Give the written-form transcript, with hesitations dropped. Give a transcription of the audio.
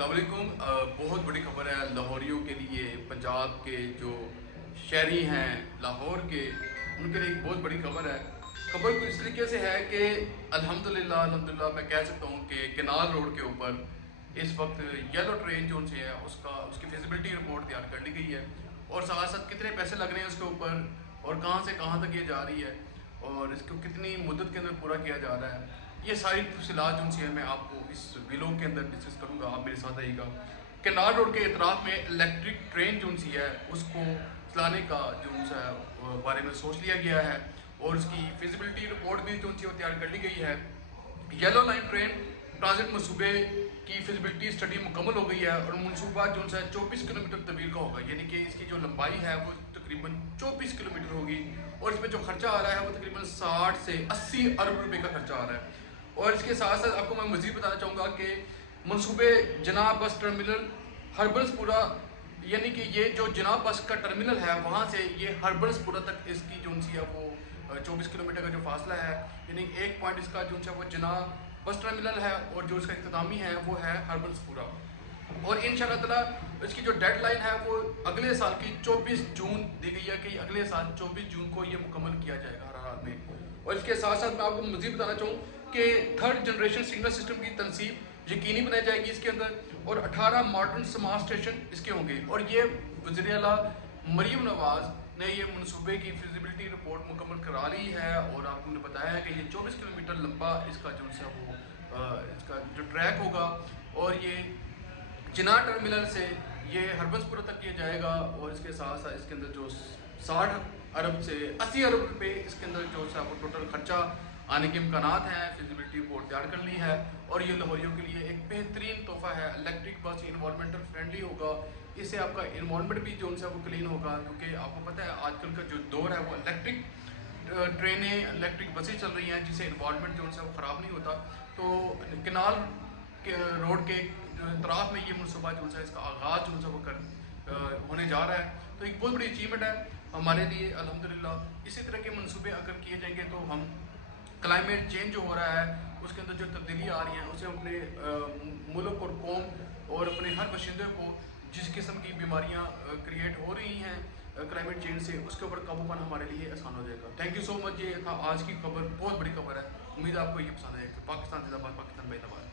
अस्सलाम वालेकुम। बहुत बड़ी खबर है लाहौरियों के लिए। पंजाब के जो शहरी हैं लाहौर के, उनके लिए एक बहुत बड़ी खबर है। खबर कुछ इस तरीके से है कि अल्हम्दुलिल्लाह मैं कह सकता हूँ कि केनाल रोड के ऊपर इस वक्त येलो ट्रेन जो उनसे है उसकी फिजिबिलिटी रिपोर्ट तैयार कर ली गई है, और साथ साथ कितने पैसे लग रहे हैं उसके ऊपर और कहाँ से कहाँ तक ये जा रही है और इसको कितनी मुद्दत के अंदर पूरा किया जा रहा है। ये सारी तफसीलात जो है मैं आपको इस व्लॉग के अंदर डिस्कस करूँगा। आप मेरे साथ आइएगा। केनाल रोड के इतराफ़ में इलेक्ट्रिक ट्रेन जो है उसको चलाने का जो है बारे में सोच लिया गया है, और उसकी फिजिबिलिटी रिपोर्ट भी जो है तैयार कर ली गई है। येलो लाइन ट्रेन ट्रांजिट मनसूबे की फिजिबिलिटी स्टडी मुकम्मल हो गई है और मनसूबा जो है 24 किलोमीटर तवील का होगा, यानी कि इसकी जो लंबाई है वो तकरीबन 24 किलोमीटर होगी, और इसमें जो खर्चा आ रहा है वो तकरीबन 60 से 80 अरब रुपए का खर्चा आ रहा है। और इसके साथ साथ आपको मैं मज़ीद बताना चाहूँगा कि मनसूबे जनाब बस टर्मिनल हरबंसपुरा, यानी कि ये जो जनाब बस का टर्मिनल है वहाँ से ये हरबंसपुरा तक इसकी जो है वो 24 किलोमीटर का जो फासला है, यानी एक पॉइंट इसका जो है वो जनाब बस टर्मिनल है और जो इसका इख्तितामी है वो है हरबंसपुरा। और इंशाअल्लाह ताला इसकी जो डेडलाइन है वो अगले साल की 24 जून दी गई है कि अगले साल 24 जून को ये मुकम्मल किया जाएगा हर हाल में। और इसके साथ साथ मैं आपको मज़ीद बताना चाहूँ कि थर्ड जनरेशन सिग्नल सिस्टम की तनसीब यकीनी बनाई जाएगी इसके अंदर, और 18 मॉडर्न स्मार्ट स्टेशन इसके होंगे। और ये वज़ीर आला मरीम नवाज़ ने ये मनसूबे की फिजिबिलिटी रिपोर्ट मुकम्मल करा ली है, और आपको ने बताया है कि ये 24 किलोमीटर लंबा इसका जो है वो इसका जो ट्रैक होगा, और ये चिनार टर्मिनल से ये हरबंसपुरा तक किया जाएगा। और इसके साथ साथ इसके अंदर जो 60 अरब से 80 अरब रुपए इसके अंदर जो है वो टोटल खर्चा आने के इम्कानात हैं। फिजिबिलिटी रिपोर्ट तैयार कर ली है, और ये लाहौरियों के लिए एक बेहतरीन तोहफा है। इलेक्ट्रिक बस इन्वायरमेंटल फ्रेंडली होगा, इससे आपका इन्वायरमेंट भी जो है वो क्लीन होगा, क्योंकि आपको पता है आजकल का जो दौर है वो इलेक्ट्रिक ट्रेनें इलेक्ट्रिक बसें चल रही हैं, जिससे इन्वायरमेंट जो है वो ख़राब नहीं होता। तो केनाल के रोड के तरफ में ये मनसूबा जो है इसका आगाज़ जो है वो होने जा रहा है, तो एक बहुत बड़ी अचीवमेंट है हमारे लिए अल्हम्दुलिल्लाह। इसी तरह के मनसूबे अगर किए जाएंगे तो हम क्लाइमेट चेंज जो हो रहा है उसके अंदर जो तब्दीली आ रही है उसे अपने मुल्क और कौम और अपने हर बशिंदे को जिस किस्म की बीमारियां क्रिएट हो रही हैं क्लाइमेट चेंज से, उसके ऊपर काबू पाना हमारे लिए आसान हो जाएगा। Thank you so much. ये था आज की खबर, बहुत बड़ी खबर है। उम्मीद है आपको ये पसंद है। पाकिस्तान जिंदाबाद, पाकिस्तान जिंदाबाद।